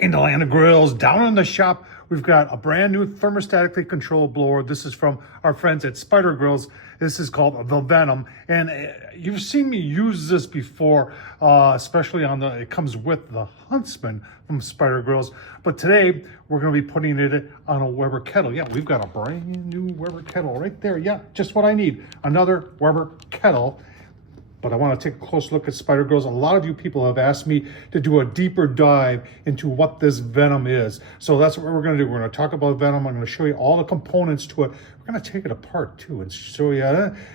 In the land of grills, down in the shop, we've got a brand new thermostatically controlled blower. This is from our friends at Spider Grills. This is called the Venom, and you've seen me use this before, especially on it comes with the Huntsman from Spider Grills. But today we're going to be putting it on a Weber kettle. Yeah, we've got a brand new Weber kettle right there. Yeah, just what I need, another Weber kettle. But I want to take a close look at Spider Grills. A lot of you people have asked me to do a deeper dive into what this Venom is. So that's what we're going to do. We're going to talk about Venom. I'm going to show you all the components to it. We're going to take it apart too and show you.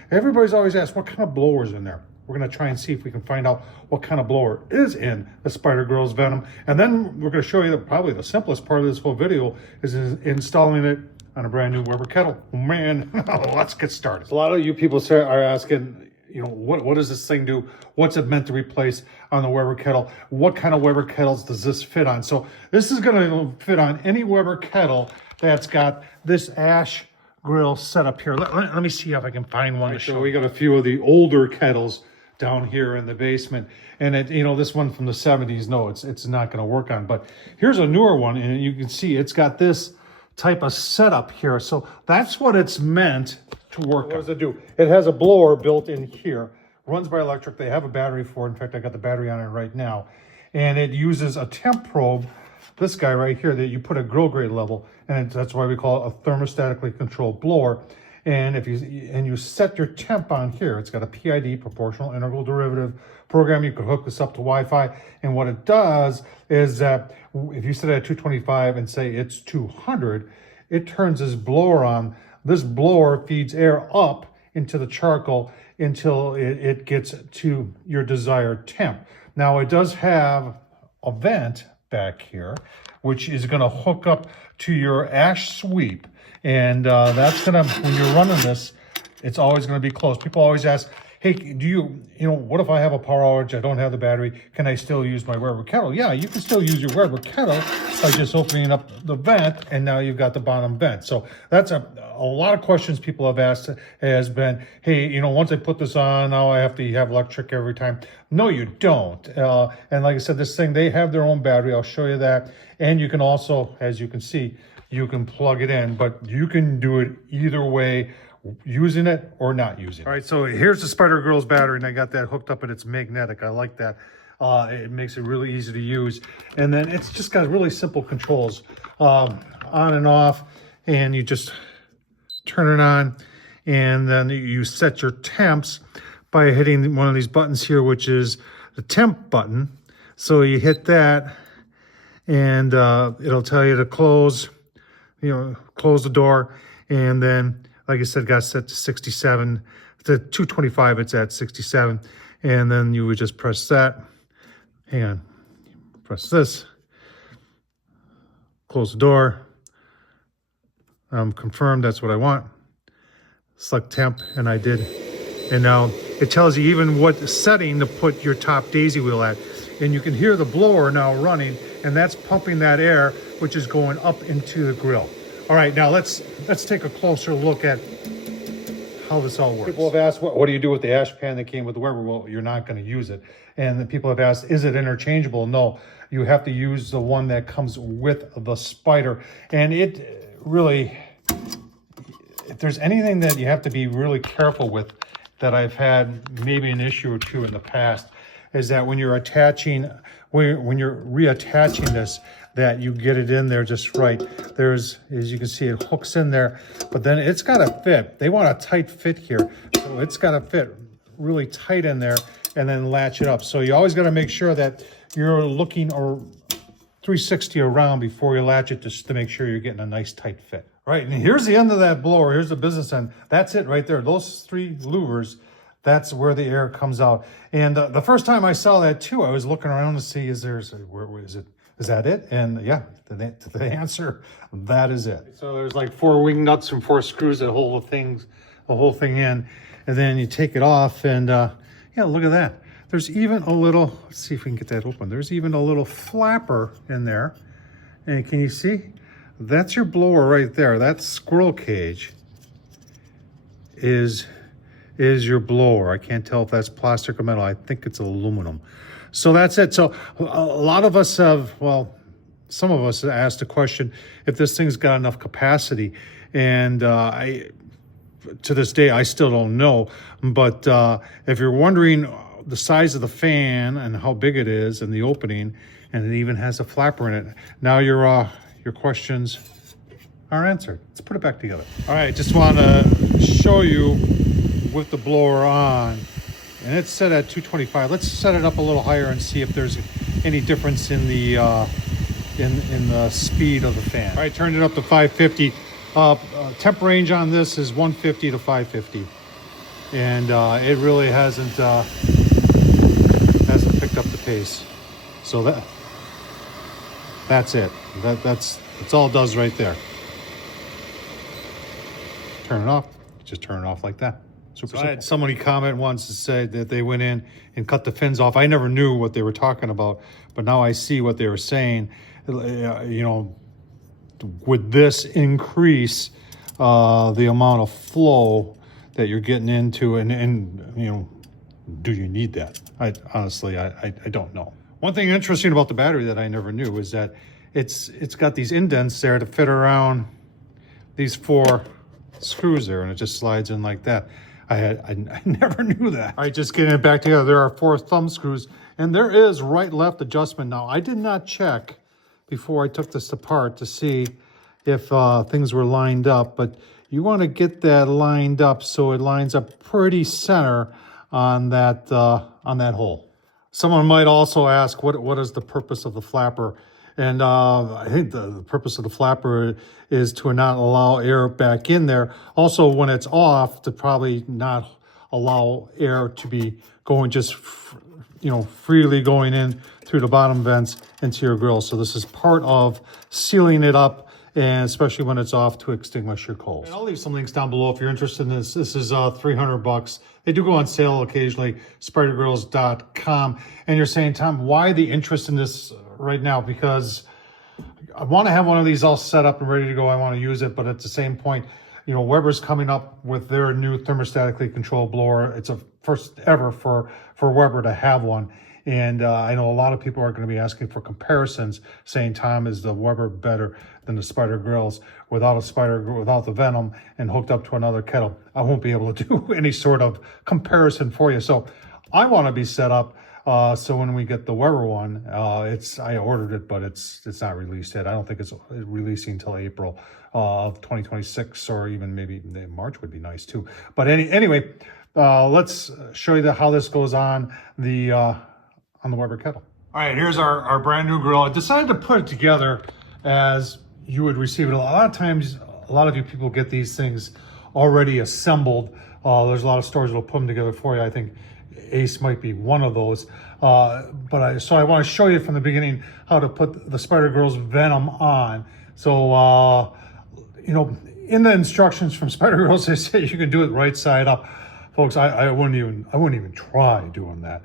Everybody's always asked what kind of blower's in there. We're going to try and see if we can find out what kind of blower is in the Spider Grills Venom. And then we're going to show you that probably the simplest part of this whole video is installing it on a brand new Weber kettle. Oh, man, let's get started. A lot of you people are asking, you know, what does this thing do? What's it meant to replace on the Weber kettle? What kind of Weber kettles does this fit on? So this is going to fit on any Weber kettle that's got this ash grill set up here. Let me see if I can find one to show. So we got a few of the older kettles down here in the basement, and this one from the 70s. No, it's not going to work on. But here's a newer one, and you can see it's got this type of setup here. So that's what it's meant to work. What does it do? It has a blower built in here, runs by electric. They have a battery for it. In fact, I got the battery on it right now. And it uses a temp probe, this guy right here, that you put at grill grade level, and that's why we call it a thermostatically controlled blower. And if you set your temp on here, it's got a PID, proportional integral derivative program. You could hook this up to Wi-Fi, and what it does is that if you set it at 225 and say it's 200, it turns this blower on. This blower feeds air up into the charcoal until it gets to your desired temp. Now, it does have a vent back here, which is going to hook up to your ash sweep. And that's going to, when you're running this, it's always going to be close. People always ask, hey, what if I have a power outage, I don't have the battery, can I still use my Weber kettle? Yeah, you can still use your Weber kettle by just opening up the vent, and now you've got the bottom vent. So that's a lot of questions people have asked has been, hey, once I put this on, now I have to have electric every time. No, you don't. And like I said, this thing, they have their own battery. I'll show you that. And you can also, as you can see, you can plug it in, but you can do it either way, using it or not using it. All right, so here's the Spider Grills battery, and I got that hooked up, and it's magnetic. I like that. It makes it really easy to use. And then it's just got really simple controls, on and off, and you just turn it on, and then you set your temps by hitting one of these buttons here, which is the temp button. So you hit that, and it'll tell you to close the door, and then, like I said, got set to 67. To 225, it's at 67. And then you would just press that. Hang on. Press this. Close the door. Confirm that's what I want. Select temp, and I did. And now it tells you even what setting to put your top daisy wheel at. And you can hear the blower now running, and that's pumping that air, which is going up into the grill. All right, now let's take a closer look at how this all works. People have asked, what do you do with the ash pan that came with the Weber? Well, you're not going to use it. And people have asked, is it interchangeable? No, you have to use the one that comes with the Spider. And it really, if there's anything that you have to be really careful with, that I've had maybe an issue or two in the past, is that when you're reattaching this, that you get it in there just right. There's, as you can see, it hooks in there, but then it's got to fit. They want a tight fit here. So it's got to fit really tight in there and then latch it up. So you always got to make sure that you're looking or 360 around before you latch it, just to make sure you're getting a nice tight fit. All right, and here's the end of that blower. Here's the business end. That's it right there. Those three louvers, that's where the air comes out. And the first time I saw that too, I was looking around to see, is that it? And yeah, the answer, that is it. So there's like 4 wing nuts and 4 screws that hold the whole thing in. And then you take it off, and yeah, look at that. There's even a little, let's see if we can get that open. There's even a little flapper in there. And can you see? That's your blower right there. That squirrel cage is your blower. I can't tell if that's plastic or metal. I think it's aluminum. So that's it. So a lot of us have, well, some of us asked the question if this thing's got enough capacity, and to this day I still don't know. But if you're wondering the size of the fan and how big it is and the opening, and it even has a flapper in it, now your questions are answered. Let's put it back together. All right, just want to show you with the blower on, and it's set at 225. Let's set it up a little higher and see if there's any difference in the in the speed of the fan. All right, turned it up to 550. Temp range on this is 150 to 550, and it really hasn't picked up the pace. So that's it. That's all it does right there. Turn it off. Just turn it off like that. Super simple. I had somebody comment once to say that they went in and cut the fins off. I never knew what they were talking about, but now I see what they were saying. You know, would this increase the amount of flow that you're getting into, and you know, do you need that? Honestly, I don't know. One thing interesting about the battery that I never knew is that it's got these indents there to fit around these 4 screws there, and it just slides in like that. I never knew that. All right, just getting it back together. There are 4 thumb screws, and there is right-left adjustment. Now, I did not check before I took this apart to see if things were lined up, but you want to get that lined up so it lines up pretty center on that hole. Someone might also ask, what is the purpose of the flapper? And I think the purpose of the flapper is to not allow air back in there. Also, when it's off, to probably not allow air to be going just, you know, freely going in through the bottom vents into your grill. So this is part of sealing it up, and especially when it's off, to extinguish your coals. And I'll leave some links down below if you're interested in this. This is $300. They do go on sale occasionally, SpiderGrills.com. And you're saying, Tom, why the interest in this right now? Because I want to have one of these all set up and ready to go. I want to use it, but at the same point, you know, Weber's coming up with their new thermostatically controlled blower. It's a first ever for Weber to have one. And I know a lot of people are going to be asking for comparisons, saying, Tom, is the Weber better than the Spider Grills? Without the Venom and hooked up to another Kettle, I won't be able to do any sort of comparison for you. So I want to be set up so when we get the Weber one, I ordered it, but it's not released yet. I don't think it's releasing until April of 2026, or even maybe March would be nice too. But anyway, let's show you how this goes on the Weber Kettle. All right, here's our brand new grill. I decided to put it together as you would receive it. A lot of times, a lot of you people get these things already assembled. There's a lot of stores that will put them together for you. I think Ace might be one of those. So I want to show you from the beginning how to put the Spider Grills Venom on. So, you know, in the instructions from Spider Grills, they say you can do it right side up. Folks, I wouldn't even try doing that.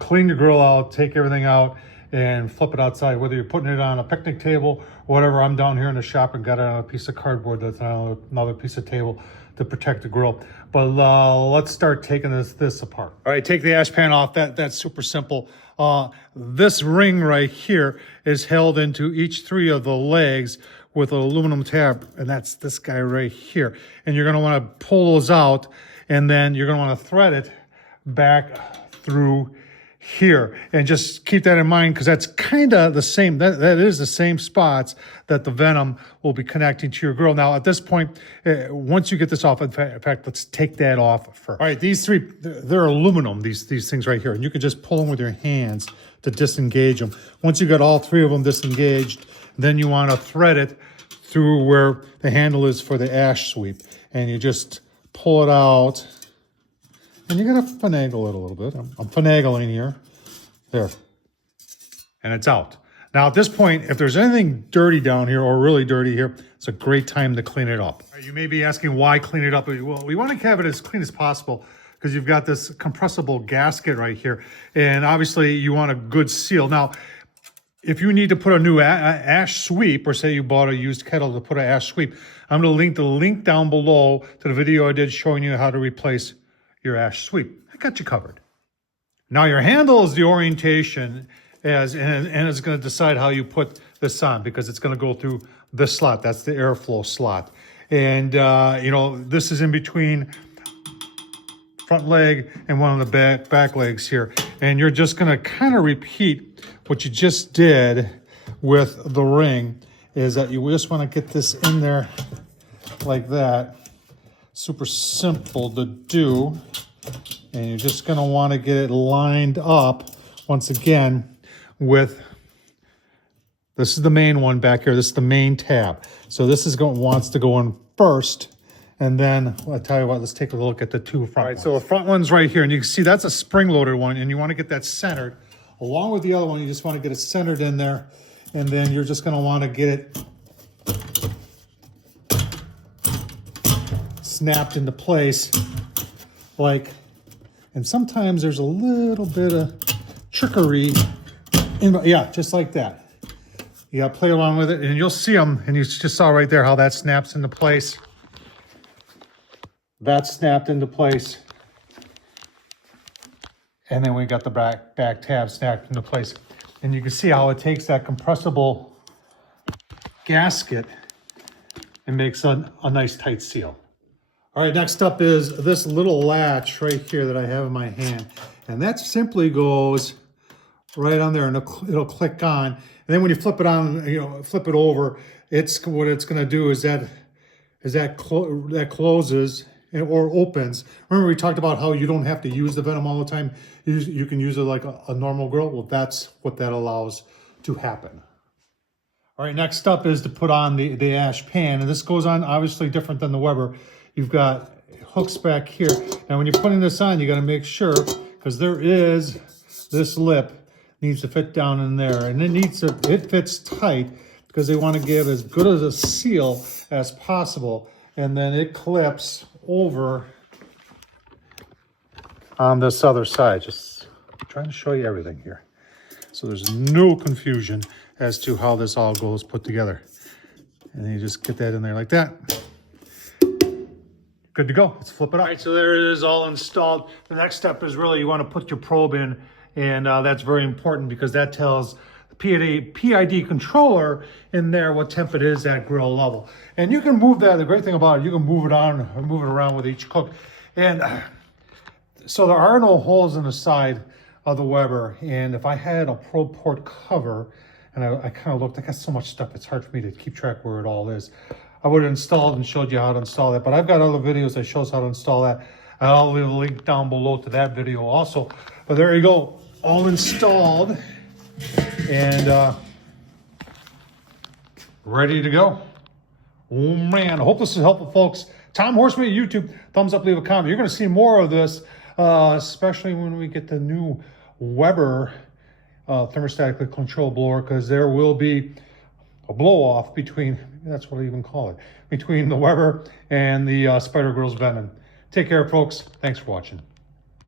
Clean your grill out, take everything out, and flip it outside, whether you're putting it on a picnic table or whatever. I'm down here in the shop and got it on a piece of cardboard that's on another piece of table to protect the grill. But let's start taking this apart. All right, take the ash pan off. That's super simple. This ring right here is held into each 3 of the legs with an aluminum tab, and that's this guy right here. And you're going to want to pull those out, and then you're going to want to thread it back through here, and just keep that in mind, because that's kind of the same, that is the same spots that the Venom will be connecting to your grill. Now at this point, once you get this off, in fact, let's take that off first. All right, these 3, they're aluminum, these things right here, and you can just pull them with your hands to disengage them. Once you got all 3 of them disengaged, then you want to thread it through where the handle is for the ash sweep, and you just pull it out. And you're going to finagle it a little bit. I'm finagling here. There. And it's out. Now, at this point, if there's anything dirty down here or really dirty here, it's a great time to clean it up. You may be asking why clean it up. Well, we want to have it as clean as possible because you've got this compressible gasket right here. And obviously, you want a good seal. Now, if you need to put a new ash sweep, or say you bought a used Kettle to put an ash sweep, I'm going to link the link down below to the video I did showing you how to replace your ash sweep. I got you covered. Now your handle is the orientation, and it's going to decide how you put this on, because it's going to go through this slot. That's the airflow slot. And, you know, this is in between front leg and one of the back legs here. And you're just going to kind of repeat what you just did with the ring, is that you just want to get this in there like that. Super simple to do. And you're just going to want to get it lined up once again with, this is the main one back here. This is the main tab. So this is wants to go in first. And then I'll tell you what, let's take a look at the two front ones. So the front one's right here, and you can see that's a spring-loaded one, and you want to get that centered. Along with the other one, you just want to get it centered in there, and then you're just going to want to get it snapped into place, like, and sometimes there's a little bit of trickery, yeah, just like that. You got to play along with it, and you'll see them, and you just saw right there how that snaps into place. That's snapped into place. And then we got the back tab snapped into place. And you can see how it takes that compressible gasket and makes a nice tight seal. All right, next up is this little latch right here that I have in my hand. And that simply goes right on there, and it'll click on. And then when you flip it on, you know, flip it over, what it's gonna do is that closes or opens. Remember we talked about how you don't have to use the Venom all the time. You can use it like a normal grill. Well, that's what that allows to happen. All right, next up is to put on the ash pan. And this goes on obviously different than the Weber. You've got hooks back here. Now when you're putting this on, you gotta make sure, because there is, this lip needs to fit down in there. And it fits tight, because they wanna give as good as a seal as possible. And then it clips over on this other side. Just trying to show you everything here, so there's no confusion as to how this all goes put together. And then you just get that in there like that. Good to go. Let's flip it up. All right, so there it is, all installed. The next step is really you want to put your probe in, and that's very important, because that tells the PID controller in there what temp it is at grill level. And you can move that. The great thing about it, you can move it on or move it around with each cook. And so there are no holes in the side of the Weber. And if I had a probe port cover, and I kind of looked, I got so much stuff, it's hard for me to keep track where it all is. I would have installed and showed you how to install that, but I've got other videos that shows how to install that. I'll leave a link down below to that video also. But there you go, all installed and ready to go. Oh man, I hope this is helpful, folks. Tom Horsman at YouTube, thumbs up, leave a comment. You're gonna see more of this, especially when we get the new Weber thermostatically controlled blower, because there will be a blow off between, that's what I even call it, between the Weber and the Spider Grills Venom. Take care, folks. Thanks for watching.